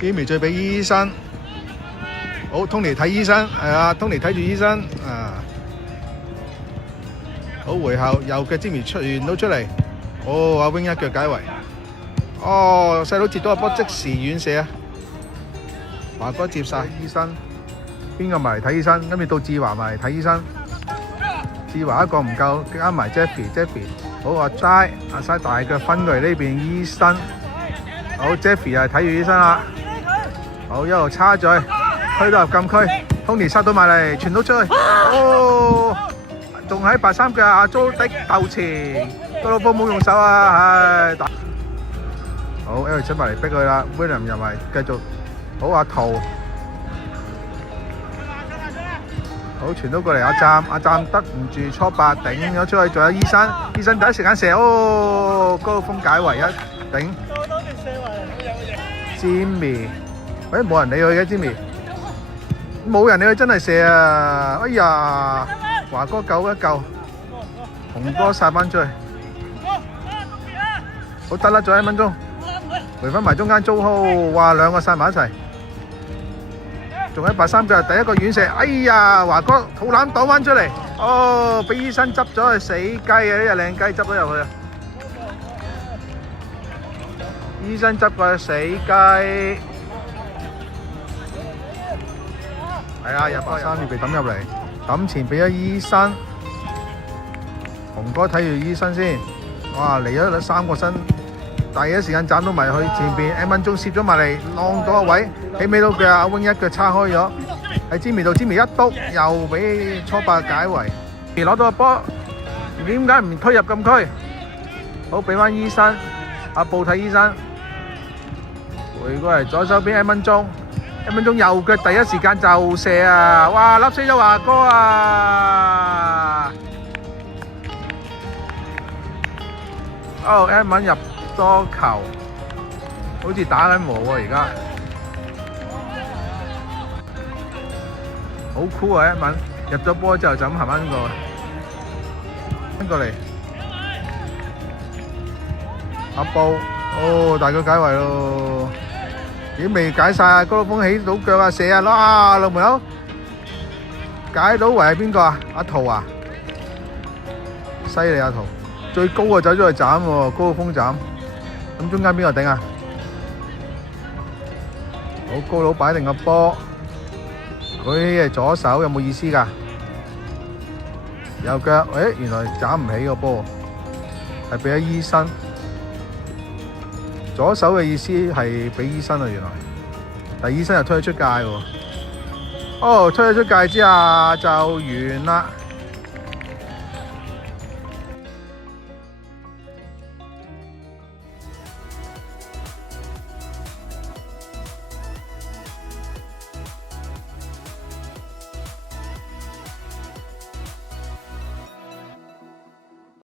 Jimmy 再俾醫生。好，Tony睇醫生，係啊，Tony睇住醫生啊。好，回後右嘅 Jimmy 傳到出嚟。哦，阿 Wing 一腳解圍。哦，細佬接到個波，即時遠射啊！華哥接晒醫生，邊個埋嚟睇醫生？跟住到志華埋嚟睇醫生。志華一個唔夠，加埋 Jeffy。好，阿齋大腳分過嚟呢邊醫生。好 ，Jeffy 又係睇住醫生啦。好，一路叉嘴，推到入禁區 ，Tony 殺到埋嚟，傳到出去。哦，仲喺白衫腳阿 Jo 的頭前，個老波冇用手啊，唉！好 ，L 出埋嚟逼佢啦 ，William 入埋繼續。好，阿圖。好，傳到過嚟阿湛得唔住初八頂咗出去，仲有醫生第一時間射，哦，高峰解圍一頂。Jimmy， 喂，冇人理佢嘅 Jimmy， 冇人理佢真係射啊！哎呀，華哥救一救，紅哥殺翻出去，好得啦，仲有1分鐘，回翻埋中間租號，哇，兩個殺埋一齊。仲喺白衫腳，第一個遠射，哎呀，華哥肚腩擋翻出嚟，哦，俾醫生執咗，死雞啊！呢隻靚雞執咗入去啊！醫生執個死雞，係啊，入白衫要被抌入嚟，抌前俾咗醫生，紅哥睇住醫生先，哇，嚟咗3個身。第一時間斬到埋去前邊 ，M 分鐘攝咗埋嚟，晾到個位，起尾到腳，阿 Wing 一腳叉開咗，喺 Jimmy 度 ，Jimmy 一篤又俾初八解圍，攞到個波，點解唔推入禁區？好，俾翻醫生，阿布睇醫生，回過嚟左手邊 M 分鐘右腳第一時間就射啊！哇，笠死咗華哥啊！哦 ，M 文入。多球，好似打緊和喎而家，好酷啊！一文入咗波之後就咁行翻過嚟，阿布，哦，大腳解圍咯，咦未解晒啊？高佬峰起到腳啊，射啊，哇！龍門口解到圍係邊個啊？阿圖啊，犀利阿圖，最高啊走咗去斬喎，高佬峰斬。咁中間邊個頂啊？好，高佬擺定個波，佢係左手有冇意思㗎？右腳，誒原來斬唔起個波，係俾咗醫生。左手嘅意思係俾醫生啊，原來，但係醫生又推咗出界喎。哦，推咗出界之下就完啦。